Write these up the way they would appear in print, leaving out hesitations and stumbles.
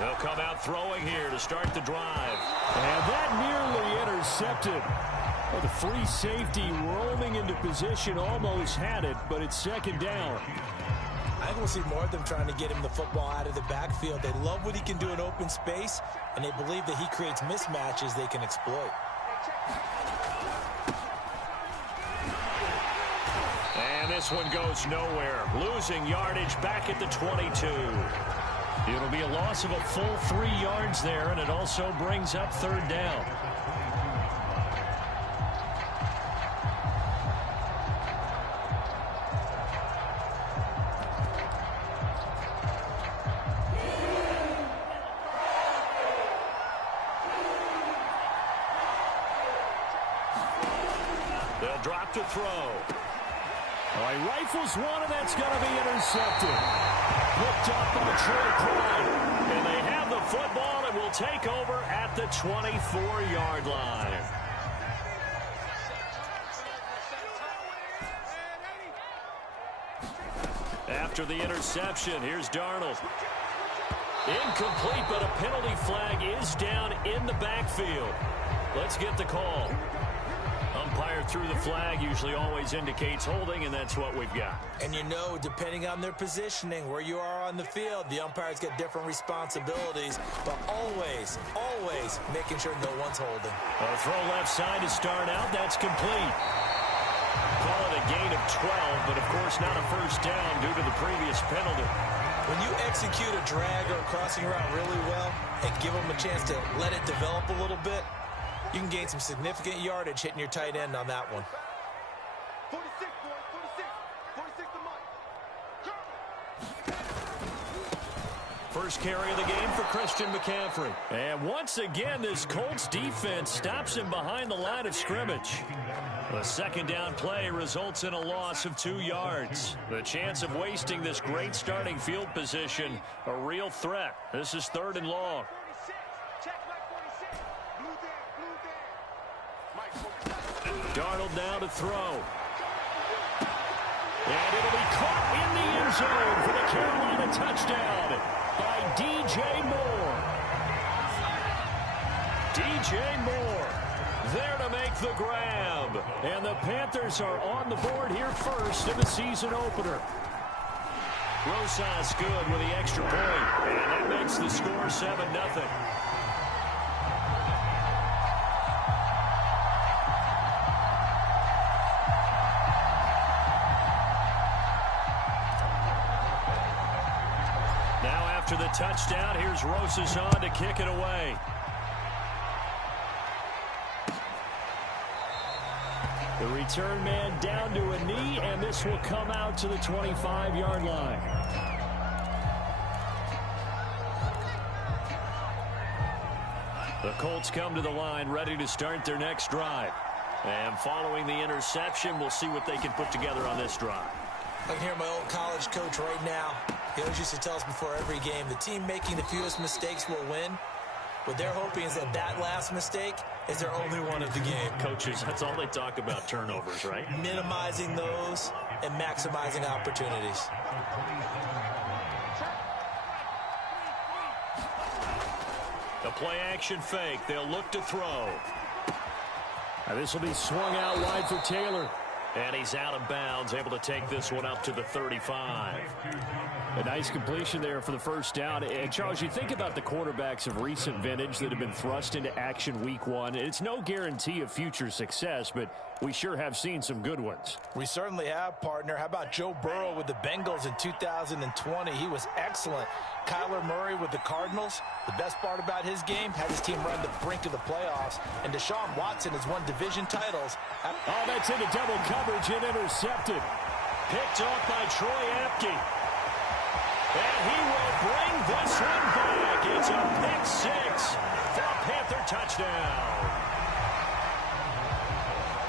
They'll come out throwing here to start the drive. And that nearly intercepted. Well, the free safety roaming into position almost had it, but it's second down. I think we'll see more of them trying to get him the football out of the backfield. They love what he can do in open space, and they believe that he creates mismatches they can exploit. And this one goes nowhere. Losing yardage back at the 22. It'll be a loss of a full 3 yards there, and it also brings up third down. They'll drop to throw. All right, rifles one, and that's going to be intercepted. Picked up by Troy Pride. And they have the football and will take over at the 24-yard line. After the interception, here's Darnold. Incomplete, but a penalty flag is down in the backfield. Let's get the call. Umpire threw the flag, usually always indicates holding, and that's what we've got. And you know, depending on their positioning, where you are on the field, the umpires get different responsibilities, but always, always making sure no one's holding. A throw left side to start out, that's complete. Call it a gain of 12, but of course not a first down due to the previous penalty. When you execute a drag or a crossing route really well and give them a chance to let it develop a little bit, you can gain some significant yardage hitting your tight end on that one. 46, boy, 46 to Mike. First carry of the game for Christian McCaffrey. And once again, this Colts defense stops him behind the line of scrimmage. The second down play results in a loss of 2 yards. The chance of wasting this great starting field position, a real threat. This is third and long. Darnold now to throw. And it'll be caught in the end zone for the Carolina touchdown by DJ Moore. DJ Moore there to make the grab. And the Panthers are on the board here first in the season opener. Rosas good with the extra point. And that makes the score 7-0. After the touchdown, here's Rosas on to kick it away. The return man down to a knee, and this will come out to the 25-yard line. The Colts come to the line ready to start their next drive. And following the interception, we'll see what they can put together on this drive. I can hear my old college coach right now. He always used to tell us before every game, the team making the fewest mistakes will win. What they're hoping is that that last mistake is their only one of the game. Coaches, that's all they talk about, turnovers, right? Minimizing those and maximizing opportunities. The play action fake. They'll look to throw. Now this will be swung out wide for Taylor. And he's out of bounds, able to take this one up to the 35. A nice completion there for the first down. And, Charles, you think about the quarterbacks of recent vintage that have been thrust into action week one. It's no guarantee of future success, but we sure have seen some good ones. We certainly have, partner. How about Joe Burrow with the Bengals in 2020? He was excellent. Kyler Murray with the Cardinals. The best part about his game, had his team run the brink of the playoffs. And Deshaun Watson has won division titles. Oh, that's into double coverage and intercepted. Picked off by Troy Apke. And he will bring this one back. It's a pick six for a Panther touchdown.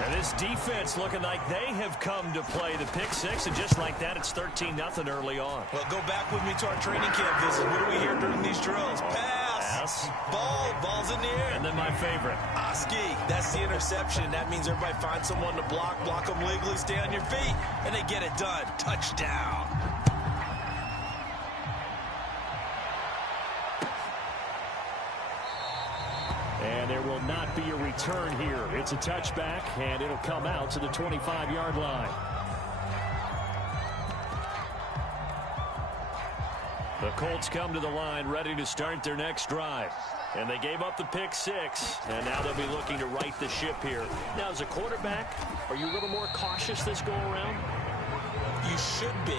And this defense looking like they have come to play the pick six, and just like that, it's 13-0 early on. Well, go back with me to our training camp visit. What do we hear during these drills? Pass. Ball's in the air. And then my favorite. Oski, that's the interception. That means everybody finds someone to block them legally, stay on your feet, and they get it done. Touchdown. And there will not be a return here. It's a touchback, and it'll come out to the 25-yard line. The Colts come to the line ready to start their next drive. And they gave up the pick six, and now they'll be looking to right the ship here. Now, as a quarterback, are you a little more cautious this go-around? You should be,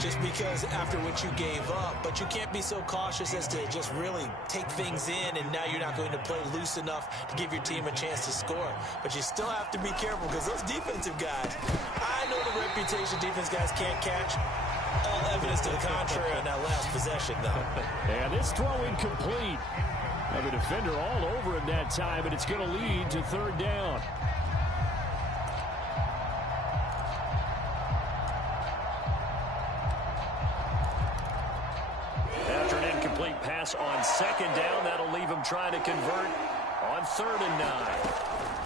just because after what you gave up. But you can't be so cautious as to just really take things in, and now you're not going to play loose enough to give your team a chance to score. But you still have to be careful, because those defensive guys, I know the reputation defense guys can't catch. All evidence to the contrary on that last possession, though. And this throw incomplete. The defender all over him that time, and it's going to lead to third down. After an incomplete pass on second down, that'll leave him trying to convert on 3rd and 9.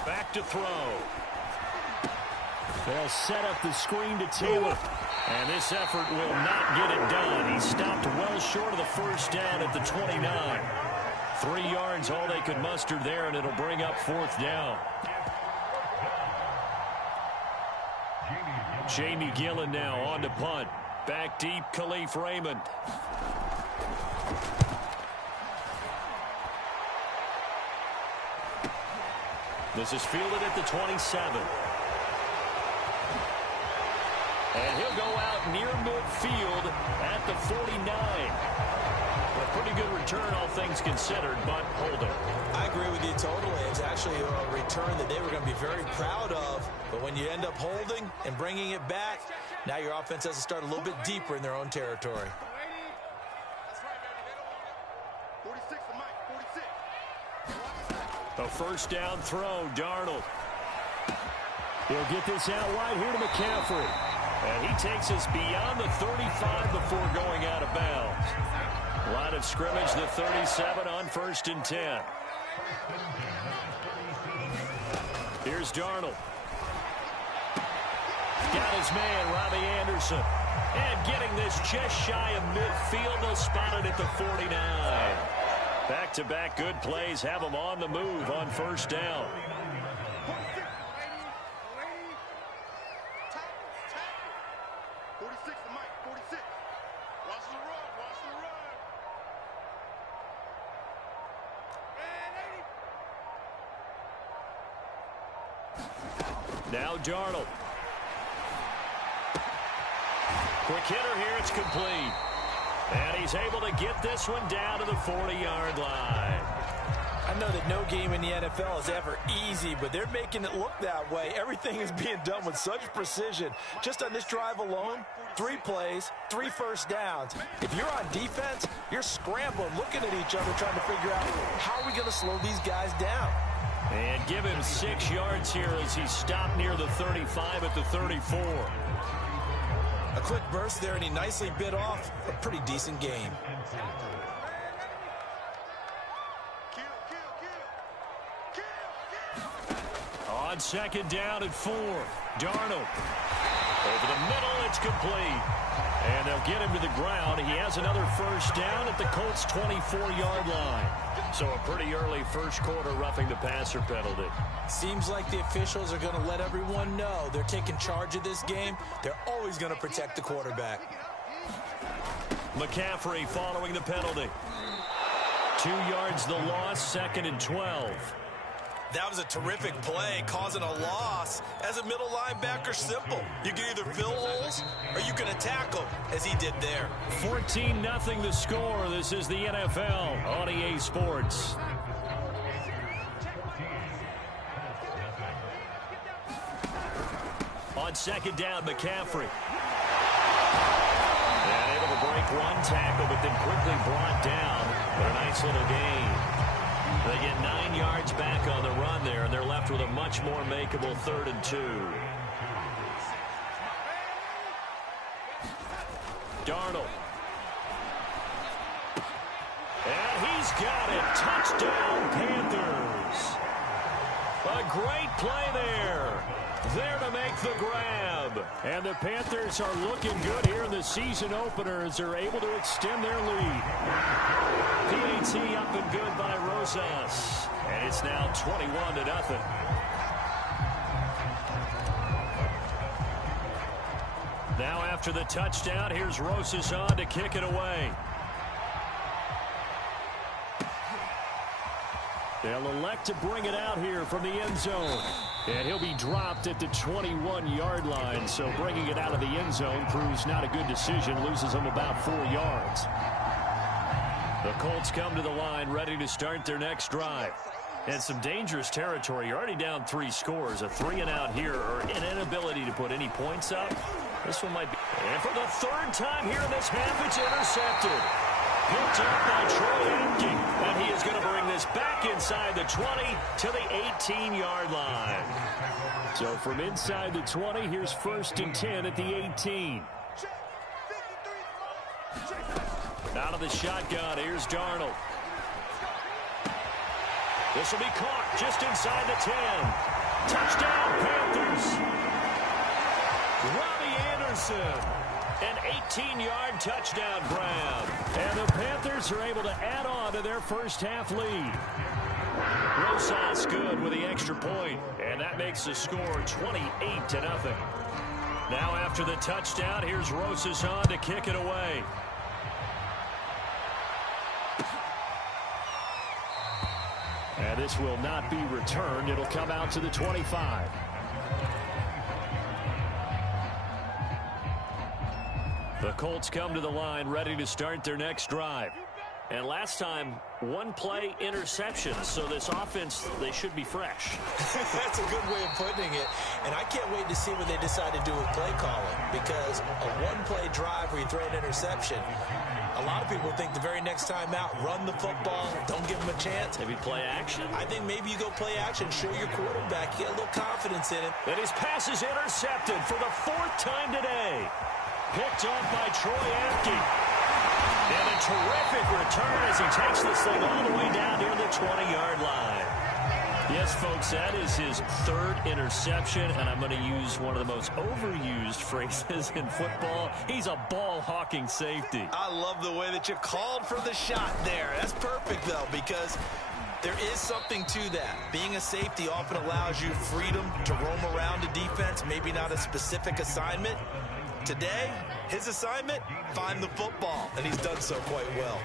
Back to throw. They'll set up the screen to Taylor. And this effort will not get it done. He stopped well short of the first down at the 29. 3 yards, all they could muster there, and it'll bring up 4th down. Jamie Gillen now on to punt. Back deep, Khalif Raymond. This is fielded at the 27. And he'll go out near midfield at the 49. A pretty good return, all things considered, but holding. I agree with you totally. It's actually a return that they were going to be very proud of. But when you end up holding and bringing it back, now your offense has to start a little bit deeper in their own territory. A first down throw, Darnold. He'll get this out wide here to McCaffrey. And he takes us beyond the 35 before going out of bounds. Line of scrimmage, the 37 on 1st and 10. Here's Darnold. Got his man, Robbie Anderson. And getting this just shy of midfield. They'll spot it at the 49. Back-to-back good plays have them on the move on 1st down. Now Darnold. Quick hitter here, it's complete. And he's able to get this one down to the 40-yard line. I know that no game in the NFL is ever easy, but they're making it look that way. Everything is being done with such precision. Just on this drive alone, 3 plays, 3 first downs. If you're on defense, you're scrambling, looking at each other, trying to figure out how are we going to slow these guys down. And give him 6 yards here as he stopped near the 35 at the 34. A quick burst there, and he nicely bit off a pretty decent game. On 2nd down at 4, Darnold. Over the middle, it's complete. And they'll get him to the ground. He has another first down at the Colts' 24-yard line. So a pretty early first quarter roughing the passer penalty. Seems like the officials are going to let everyone know they're taking charge of this game. They're always going to protect the quarterback. McCaffrey following the penalty. 2 yards the loss, 2nd and 12. That was a terrific play, causing a loss. As a middle linebacker, simple. You can either fill holes or you can attack them, as he did there. 14-0 the score. This is the NFL on EA Sports. On 2nd down, McCaffrey. And able to break 1 tackle, but then quickly brought down. But a nice little gain. They get 9 yards back on the run there, and they're left with a much more makeable 3rd and 2. Darnold. And he's got it. Touchdown, Panthers. A great play there. There to make the grab. And the Panthers are looking good here in the season opener as they're able to extend their lead. PAT up and good by Rosas. And it's now 21-0. Now after the touchdown, here's Rosas on to kick it away. They'll elect to bring it out here from the end zone. And he'll be dropped at the 21-yard line. So bringing it out of the end zone proves not a good decision. Loses him about 4 yards. The Colts come to the line ready to start their next drive. And some dangerous territory. You're already down 3 scores. A 3-and-out here or an inability to put any points up. This one might be. And for the 3rd time here in this half, it's intercepted. Picked up by Troy Apke. And he is going to bring this back inside the 20 to the 18-yard line. So from inside the 20, here's 1st and 10 at the 18. Out of the shotgun, here's Darnold. This will be caught just inside the 10. Touchdown, Panthers. Robbie Anderson. An 18-yard touchdown grab. And the Panthers are able to add on to their first half lead. Rosas good with the extra point. And that makes the score 28-0. Now after the touchdown, here's Rosas on to kick it away. And this will not be returned. It'll come out to the 25. The Colts come to the line ready to start their next drive. And last time, 1-play interception. So this offense, they should be fresh. That's a good way of putting it. And I can't wait to see what they decide to do with play calling. Because a 1-play drive where you throw an interception, a lot of people think the very next time out, run the football, don't give them a chance. Maybe play action? I think maybe you go play action, show your quarterback, get a little confidence in him. And his pass is intercepted for the 4th time today. Picked off by Troy Apke. And a terrific return as he takes this thing all the way down near the 20-yard line. Yes, folks, that is his 3rd interception, and I'm going to use one of the most overused phrases in football. He's a ball-hawking safety. I love the way that you called for the shot there. That's perfect, though, because there is something to that. Being a safety often allows you freedom to roam around a defense, maybe not a specific assignment. Today, his assignment, find the football, and he's done so quite well.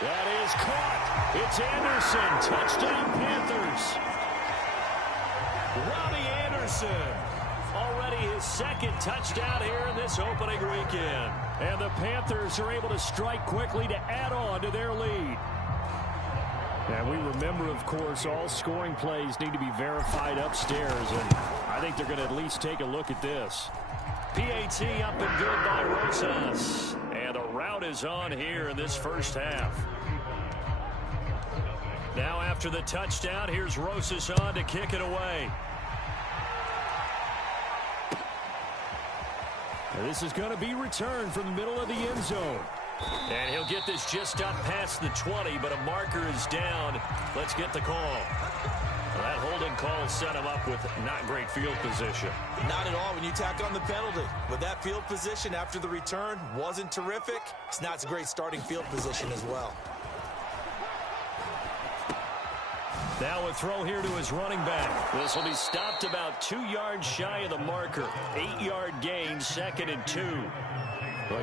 That is caught. It's Anderson. Touchdown, Panthers. Robbie Anderson. Already his 2nd touchdown here in this opening weekend. And the Panthers are able to strike quickly to add on to their lead. And we remember, of course, all scoring plays need to be verified upstairs. And I think they're going to at least take a look at this. PAT up and good by Rosas. And the route is on here in this first half. Now after the touchdown, here's Rosas on to kick it away. And this is going to be returned from the middle of the end zone. And he'll get this just up past the 20, but a marker is down. Let's get the call. Well, that holding call set him up with not great field position. Not at all when you tack on the penalty. With that field position after the return wasn't terrific. It's not a great starting field position as well. Now a throw here to his running back. This will be stopped about 2 yards shy of the marker. 8-yard gain, 2nd and 2.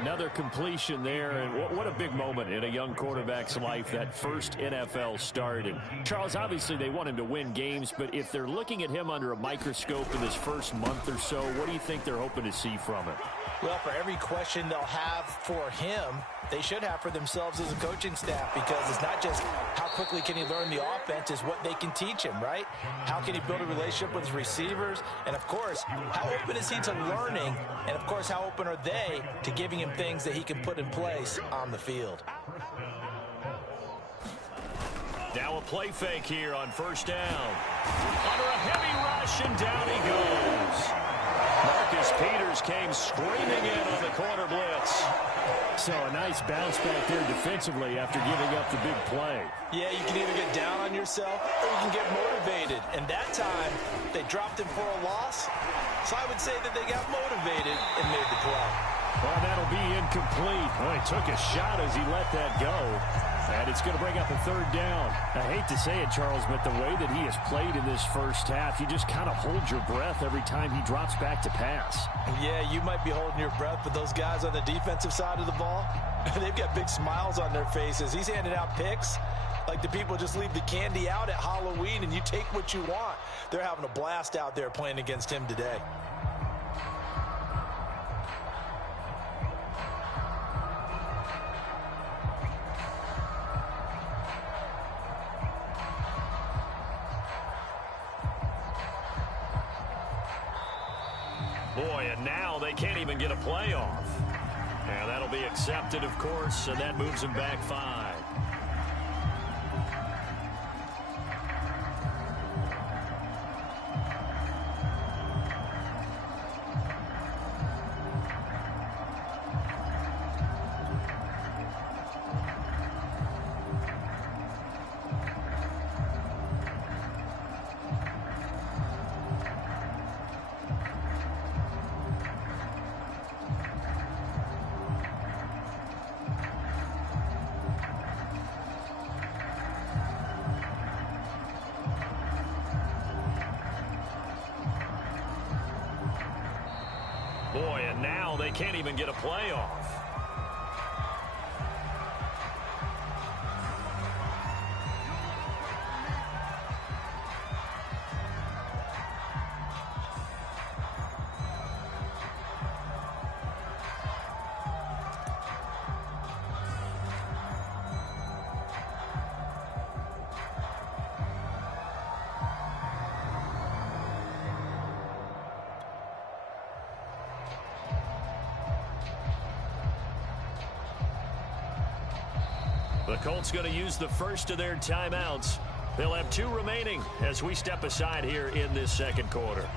Another completion there, and what a big moment in a young quarterback's life, that first NFL start. And Charles, obviously they want him to win games, but if they're looking at him under a microscope in this first month or so, what do you think they're hoping to see from him? Well, for every question they'll have for him, they should have for themselves as a coaching staff, because it's not just how quickly can he learn the offense, it's what they can teach him, right? How can he build a relationship with his receivers? And, of course, how open is he to learning? And, of course, how open are they to giving him things that he can put in place on the field? Now a play fake here on 1st down. Under a heavy rush, and down he goes. Marcus Peters came screaming in on the corner blitz. So a nice bounce back there defensively after giving up the big play. Yeah, you can either get down on yourself or you can get motivated. And that time, they dropped him for a loss. So I would say that they got motivated and made the play. Well, that'll be incomplete. Well, he took a shot as he let that go. And it's going to bring up a third down. I hate to say it, Charles, but the way that he has played in this first half, you just kind of hold your breath every time he drops back to pass. Yeah, you might be holding your breath, but those guys on the defensive side of the ball, they've got big smiles on their faces. He's handing out picks like the people just leave the candy out at Halloween and you take what you want. They're having a blast out there playing against him today. Boy, and now they can't even get a playoff. And that'll be accepted, of course, and that moves them back 5. Boy, and now they can't even get a playoff. The Colts going to use the first of their timeouts. They'll have 2 remaining as we step aside here in this second quarter.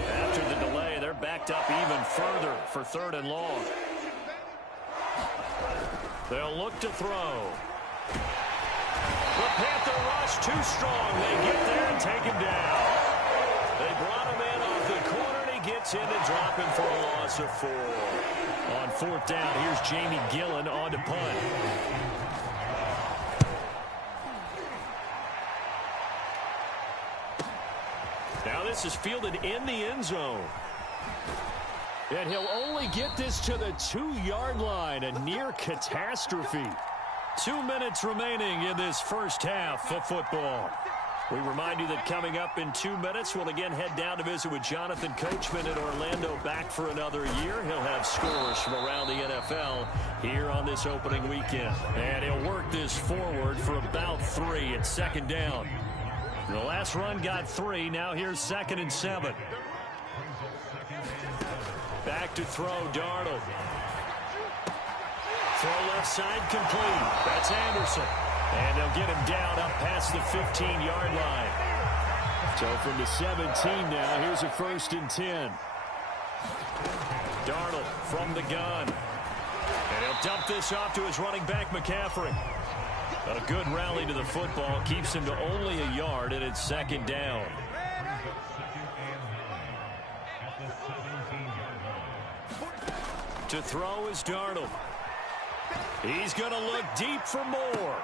After the delay, they're backed up even further for 3rd and long. They'll look to throw. The Panther rush too strong. They get there and take him down. They brought him in off the corner, and he gets in to drop him for a loss of 4. On 4th down, here's Jamie Gillen on to punt. Now this is fielded in the end zone. And he'll only get this to the 2-yard line, a near catastrophe. 2 minutes remaining in this first half of football. We remind you that coming up in 2 minutes, we'll again head down to visit with Jonathan Coachman in Orlando, back for another year. He'll have scores from around the NFL here on this opening weekend. And he'll work this forward for about 3 at 2nd down. The last run got 3. Now here's 2nd and 7. Back to throw, Darnold. Throw left side complete. That's Anderson. And they'll get him down up past the 15-yard line. So from the 17 now, here's a 1st and 10. Darnold from the gun. And he'll dump this off to his running back, McCaffrey. A good rally to the football keeps him to only a yard, and it's 2nd down. To throw is Darnold. He's going to look deep for more.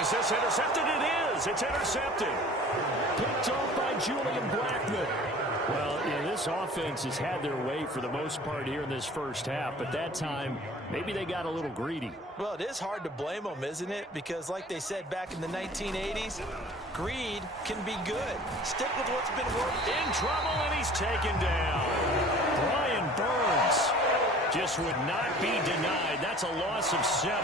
Is this intercepted? It is. It's intercepted. Picked off by Julian Blackman. Well, this offense has had their way for the most part here in this first half, but that time, maybe they got a little greedy. Well, it is hard to blame them, isn't it? Because like they said back in the 1980s, greed can be good. Stick with what's been working. In trouble, and he's taken down. Brian Burns just would not be denied. That's a loss of 7.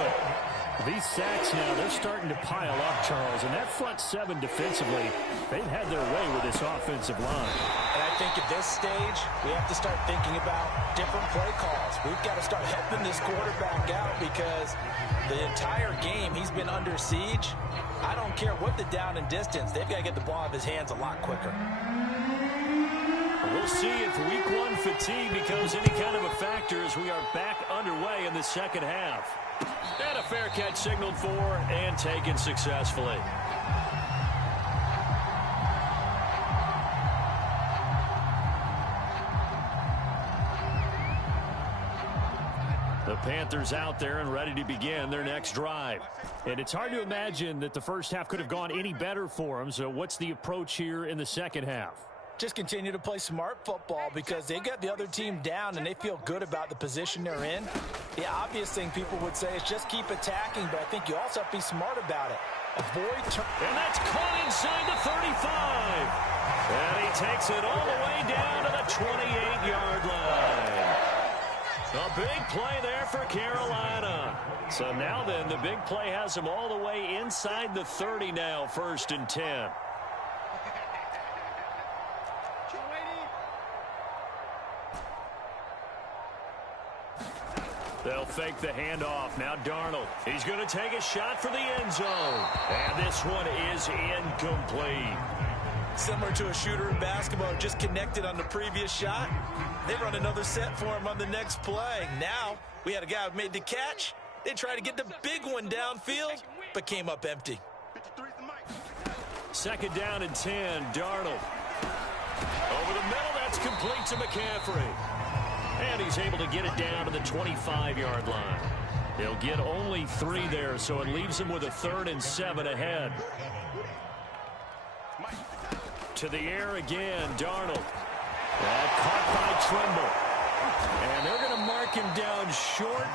These sacks now, they're starting to pile up, Charles, and that front seven defensively, they've had their way with this offensive line. And I think at this stage, we have to start thinking about different play calls. We've got to start helping this quarterback out because the entire game he's been under siege. I don't care what the down and distance. They've got to get the ball out of his hands a lot quicker. We'll see if week one fatigue becomes any kind of a factor as we are back underway in the second half. And a fair catch signaled for and taken successfully. The Panthers out there and ready to begin their next drive. And it's hard to imagine that the first half could have gone any better for them. So what's the approach here in the second half? Just continue to play smart football because they got the other team down and they feel good about the position they're in. The obvious thing people would say is just keep attacking, but I think you also have to be smart about it. Avoid and that's caught inside the 35. And he takes it all the way down to the 28-yard line. A big play there for Carolina. So now then, the big play has him all the way inside the 30 now, 1st and 10. They'll fake the handoff. Now Darnold. He's going to take a shot for the end zone. And this one is incomplete. Similar to a shooter in basketball, just connected on the previous shot. They run another set for him on the next play. Now we had a guy who made the catch. They tried to get the big one downfield, but came up empty. 2nd down and 10. Darnold. Over the middle, that's complete to McCaffrey. And he's able to get it down to the 25-yard line. He'll get only 3 there, so it leaves him with a 3rd and 7 ahead. To the air again, Darnold. Caught by Trimble. And they're going to mark him down short,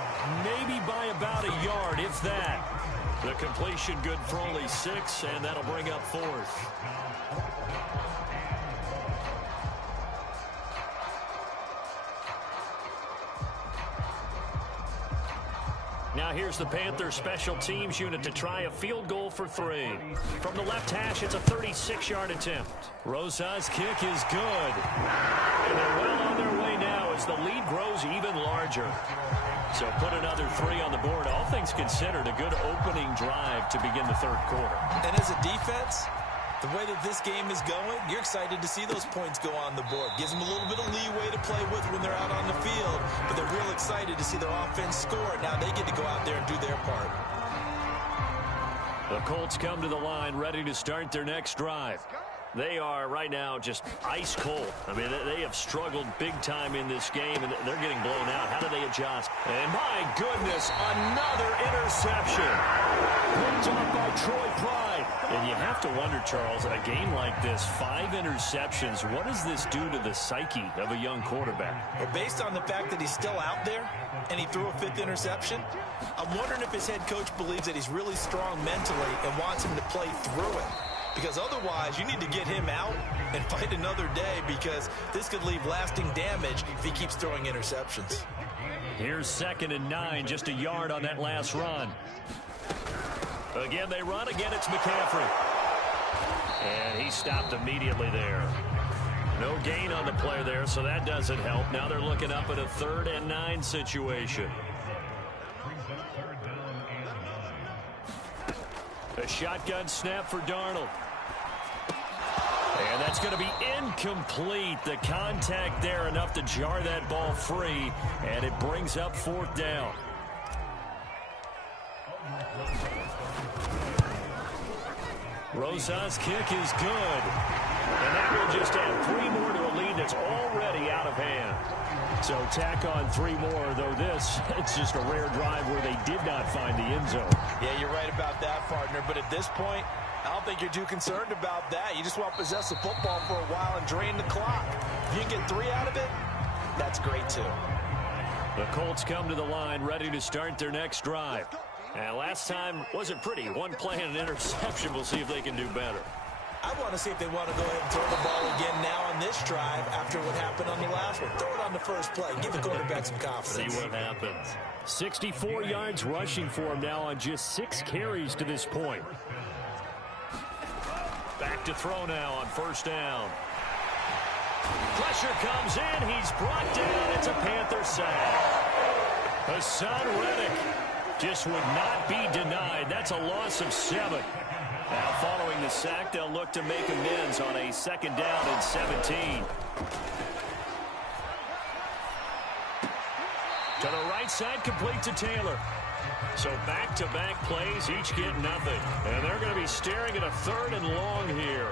maybe by about a yard, if that. The completion good for only 6, and that'll bring up 4th. Now here's the Panthers special teams unit to try a field goal for 3. From the left hash, it's a 36-yard attempt. Rosa's kick is good. And they're well on their way now as the lead grows even larger. So put another 3 on the board. All things considered, a good opening drive to begin the 3rd quarter. And as a defense, the way that this game is going, you're excited to see those points go on the board. Gives them a little bit of leeway to play with when they're out on the field, but they're real excited to see their offense score. Now they get to go out there and do their part. The Colts come to the line ready to start their next drive. They are right now just ice cold. I mean, they have struggled big time in this game, and they're getting blown out. How do they adjust? And my goodness, another interception. Picked off by Troy Pride. And you have to wonder, Charles, a game like this, 5 interceptions, what does this do to the psyche of a young quarterback? Well, based on the fact that he's still out there and he threw a 5th interception, I'm wondering if his head coach believes that he's really strong mentally and wants him to play through it. Because otherwise, you need to get him out and fight another day because this could leave lasting damage if he keeps throwing interceptions. Here's 2nd and 9, just a yard on that last run. Again, they run. Again, it's McCaffrey. And he stopped immediately there. No gain on the play there, so that doesn't help. Now they're looking up at a 3rd and 9 situation. A shotgun snap for Darnold. And that's going to be incomplete. The contact there enough to jar that ball free, and it brings up 4th down. Rosa's kick is good. And that will just add 3 more to a lead that's already out of hand. So tack on 3 more, though it's just a rare drive where they did not find the end zone. Yeah, you're right about that, partner. But at this point, I don't think you're too concerned about that. You just want to possess the football for a while and drain the clock. If you can get 3 out of it, that's great, too. The Colts come to the line ready to start their next drive. And last time wasn't pretty. 1 play and an interception. We'll see if they can do better. I want to see if they want to go ahead and throw the ball again now on this drive after what happened on the last one. Throw it on the first play. Give the quarterback some confidence. See what happens. 64 yards rushing for him now on just 6 carries to this point. Back to throw now on first down. Pressure comes in. He's brought down. It's a Panther sack. Hassan Reddick just would not be denied. That's a loss of 7. Now, following the sack, they'll look to make amends on a 2nd down and 17. To the right side, complete to Taylor. So back-to-back plays, each get nothing. And they're going to be staring at a 3rd and long here.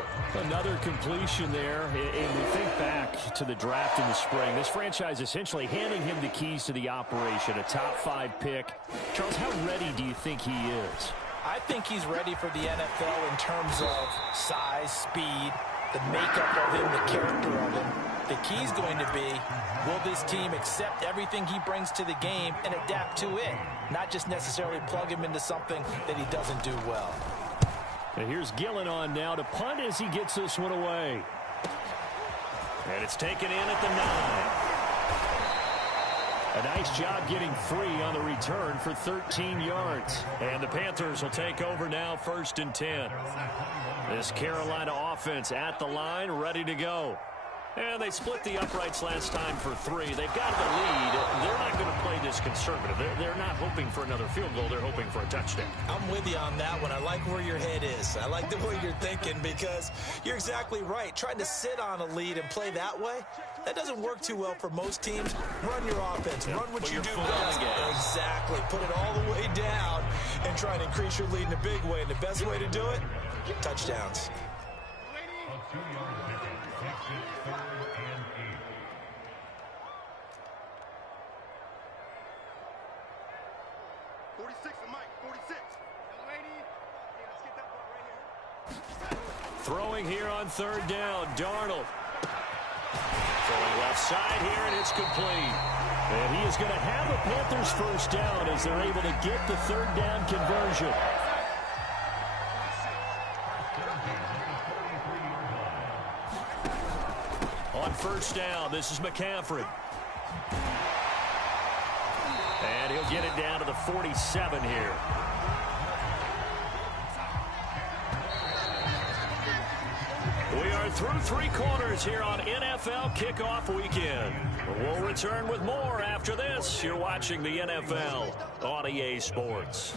Another completion there. And we think back to the draft in the spring. This franchise essentially handing him the keys to the operation, a top 5 pick. Charles, how ready do you think he is? I think he's ready for the NFL in terms of size, speed, the makeup of him, the character of him. The key's going to be, will this team accept everything he brings to the game and adapt to it, not just necessarily plug him into something that he doesn't do well. And here's Gillen on now to punt as he gets this one away. And it's taken in at the 9. A nice job getting free on the return for 13 yards. And the Panthers will take over now, 1st and 10. This Carolina offense at the line, ready to go. And they split the uprights last time for 3. They've got the lead. They're not going to play this conservative. They're not hoping for another field goal. They're hoping for a touchdown. I'm with you on that one. I like where your head is. I like the way you're thinking because you're exactly right. Trying to sit on a lead and play that way, that doesn't work too well for most teams. Run your offense. Run what you do best. Exactly. Put it all the way down and try and increase your lead in a big way. And the best way to do it, touchdowns. Throwing here on 3rd down, Darnold. Throwing left side here, and it's complete. And he is going to have a Panthers 1st down as they're able to get the 3rd down conversion. On 1st down, this is McCaffrey. And he'll get it down to the 47 here. We are through 3 quarters here on NFL Kickoff Weekend. We'll return with more after this. You're watching the NFL on EA Sports.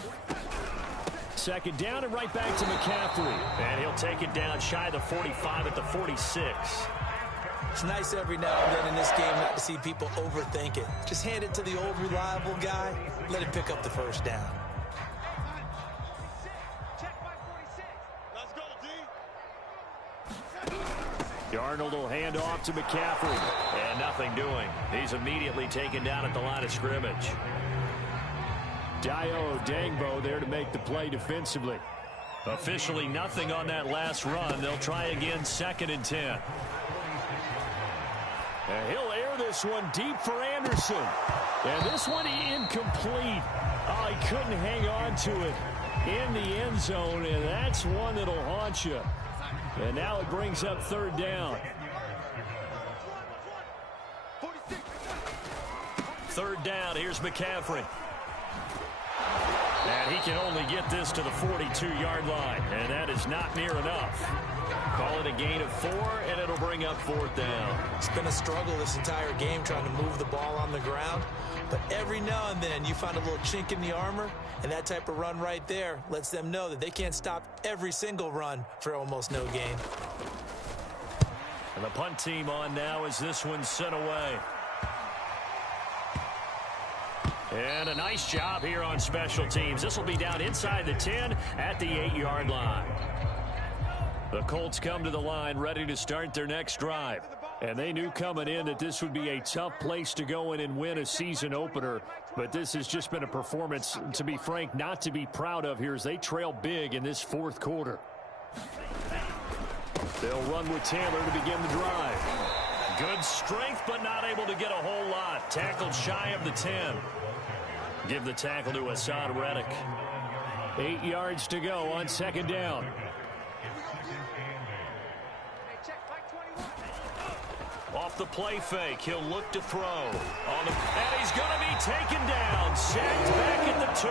2nd down and right back to McCaffrey. And he'll take it down shy of the 45 at the 46. It's nice every now and then in this game not to see people overthink it. Just hand it to the old reliable guy. Let him pick up the 1st down. Darnold will hand off to McCaffrey. And nothing doing. He's immediately taken down at the line of scrimmage. Dio Dangbo there to make the play defensively. Officially nothing on that last run. They'll try again, 2nd and 10. And he'll air this one deep for Anderson. And this one incomplete. Oh, he couldn't hang on to it in the end zone, and that's one that'll haunt you. And now it brings up 3rd down. 3rd down, here's McCaffrey. And he can only get this to the 42-yard line, and that is not near enough. Call it a gain of 4, and it'll bring up 4th down. It's been a struggle this entire game trying to move the ball on the ground. But every now and then you find a little chink in the armor, and that type of run right there lets them know that they can't stop every single run for almost no gain. And the punt team on now as this one's sent away. And a nice job here on special teams. This will be down inside the 10 at the 8-yard line. The Colts come to the line ready to start their next drive. And they knew coming in that this would be a tough place to go in and win a season opener. But this has just been a performance, to be frank, not to be proud of here as they trail big in this 4th quarter. They'll run with Taylor to begin the drive. Good strength, but not able to get a whole lot. Tackled shy of the 10. Give the tackle to Hassan Reddick. 8 yards to go on 2nd down. off the play fake. He'll look to throw. And he's going to be taken down. Sacked back at the 2.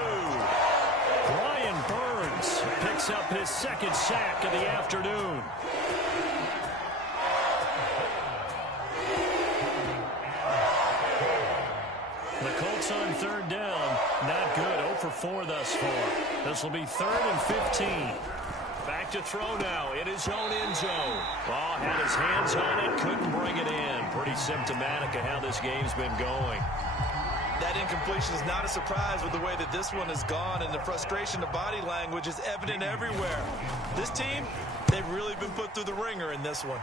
Brian Burns picks up his second sack of the afternoon. The Colts on third down. Not good. 0 for 4 thus far. This will be 3rd and 15. Back to throw now in his own end zone. Oh, had his hands on it, couldn't bring it in. Pretty symptomatic of how this game's been going. That incompletion is not a surprise with the way that this one has gone, and the frustration, the body language is evident everywhere. This team, they've really been put through the ringer in this one.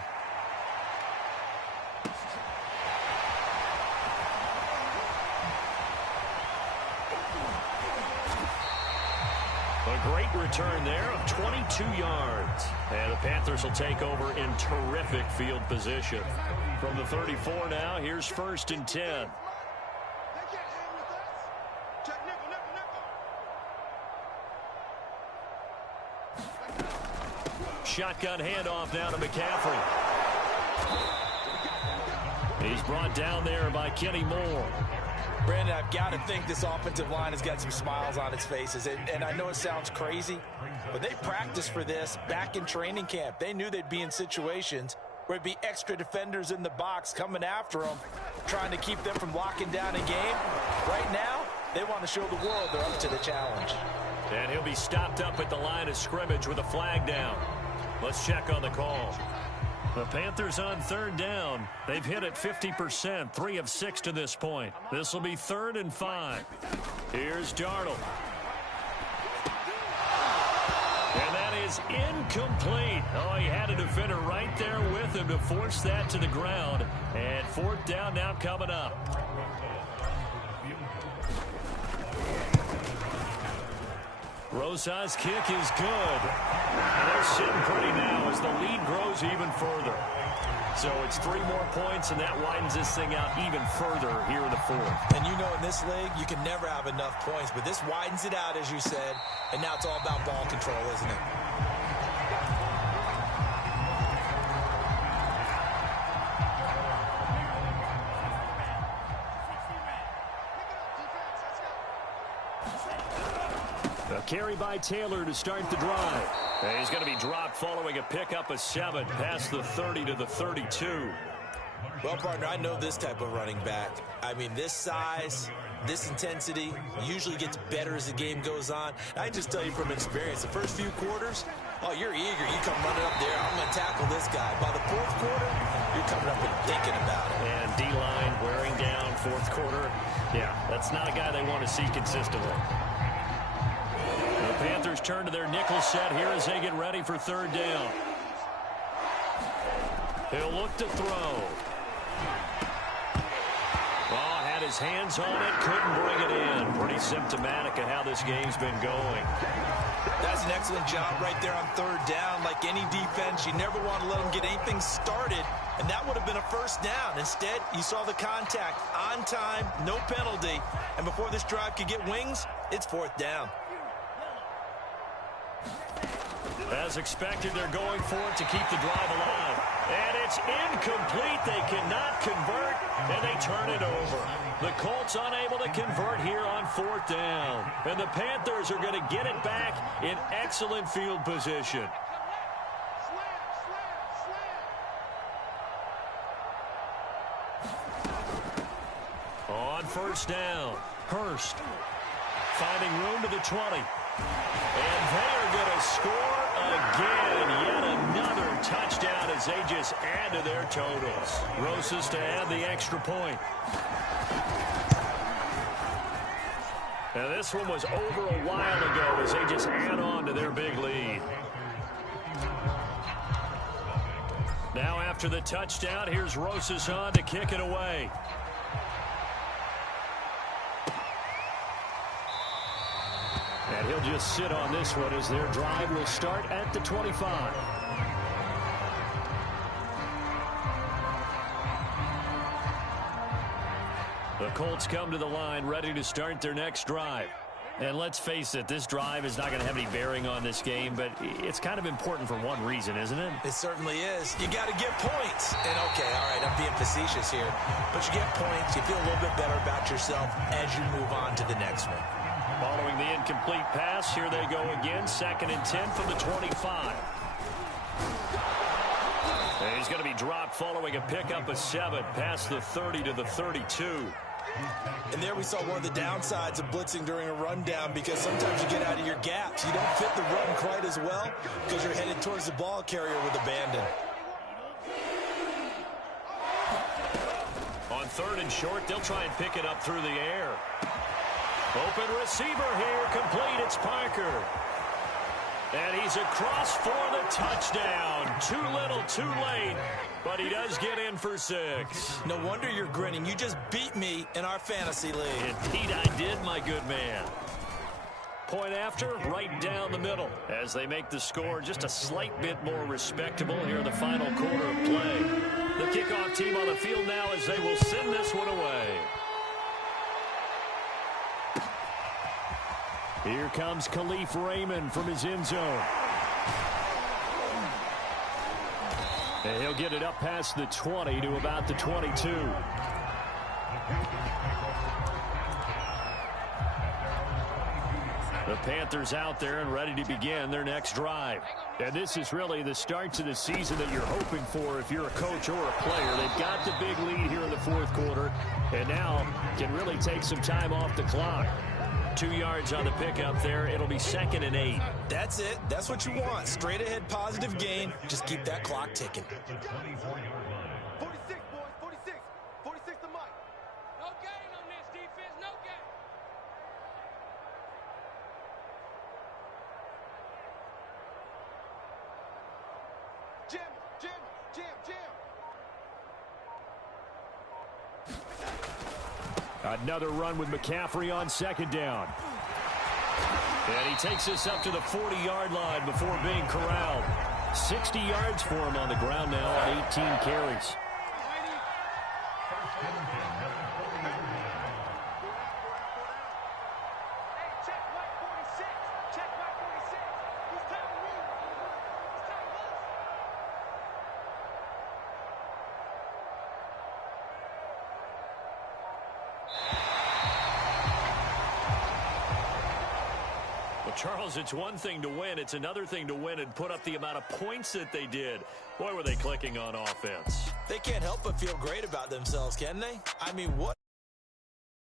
A great return there of 22 yards. And the Panthers will take over in terrific field position. From the 34 now, here's 1st and 10. Shotgun handoff now to McCaffrey. He's brought down there by Kenny Moore. Brandon, I've got to think this offensive line has got some smiles on its faces. And I know it sounds crazy, but they practiced for this back in training camp. They knew they'd be in situations where it'd be extra defenders in the box coming after them, trying to keep them from locking down a game. Right now, they want to show the world they're up to the challenge. And he'll be stopped up at the line of scrimmage with a flag down. Let's check on the call. The Panthers on third down. They've hit it 50%, 3 of 6 to this point. This will be 3rd and 5. Here's Darnold. And that is incomplete. Oh, he had a defender right there with him to force that to the ground. And 4th down now coming up. Rosa's kick is good. And they're sitting pretty now as the lead grows even further. So it's 3 more points, and that widens this thing out even further here in the 4th. And you know in this league, you can never have enough points, but this widens it out, as you said, and now it's all about ball control, isn't it? A carry by Taylor to start the drive. And he's going to be dropped following a pickup of 7 past the 30 to the 32. Well, partner, I know this type of running back. I mean, this size, this intensity usually gets better as the game goes on. I can just tell you from experience, the first few quarters, oh, you're eager. You come running up there, I'm going to tackle this guy. By the 4th quarter, you're coming up and thinking about it. And D-line wearing down 4th quarter. Yeah, that's not a guy they want to see consistently. The Panthers turn to their nickel set here as they get ready for 3rd down. He'll look to throw. Well, had his hands on it, couldn't bring it in. Pretty symptomatic of how this game's been going. That's an excellent job right there on 3rd down. Like any defense, you never want to let them get anything started, and that would have been a 1st down. Instead, you saw the contact on time, no penalty, and before this drive could get wings, it's 4th down. As expected, they're going for it to keep the drive alive. And it's incomplete. They cannot convert, and they turn it over. The Colts unable to convert here on 4th down. And the Panthers are going to get it back in excellent field position. On 1st down, Hurst finding room to the 20. And they are going to score again. Yet another touchdown as they just add to their totals. Rosas to add the extra point. Now this one was over a while ago as they just add on to their big lead. Now after the touchdown, here's Rosas on to kick it away. And he'll just sit on this one as their drive will start at the 25. The Colts come to the line ready to start their next drive. And let's face it, this drive is not going to have any bearing on this game, but it's kind of important for one reason, isn't it? It certainly is. You got to get points. And, okay, all right, I'm being facetious here. But you get points, you feel a little bit better about yourself as you move on to the next one. Following the incomplete pass, here they go again. 2nd and 10 from the 25. And he's going to be dropped following a pickup of 7 past the 30 to the 32. And there we saw one of the downsides of blitzing during a rundown, because sometimes you get out of your gaps. You don't fit the run quite as well because you're headed towards the ball carrier with abandon. On 3rd and short, they'll try and pick it up through the air. Open receiver here, complete. It's Parker. And he's across for the touchdown. Too little, too late. But he does get in for 6. No wonder you're grinning. You just beat me in our fantasy league. Indeed I did, my good man. Point after, right down the middle. As they make the score just a slight bit more respectable here in the final quarter of play. The kickoff team on the field now as they will send this one away. Here comes Khalif Raymond from his end zone. And he'll get it up past the 20 to about the 22. The Panthers out there and ready to begin their next drive. And this is really the start to the season that you're hoping for if you're a coach or a player. They've got the big lead here in the 4th quarter, and now can really take some time off the clock. 2 yards on the pickup there. It'll be 2nd and 8. That's it. That's what you want. Straight ahead positive gain. Just keep that clock ticking. 46, boys, 46. 46 to Mike. No gain on this defense, no gain. Jam, jam, jam, jam. Another run with McCaffrey on 2nd down. And he takes us up to the 40-yard line before being corralled. 60 yards for him on the ground now on 18 carries. Charles, it's one thing to win. It's another thing to win and put up the amount of points that they did. Boy, were they clicking on offense. They can't help but feel great about themselves, can they? I mean, what?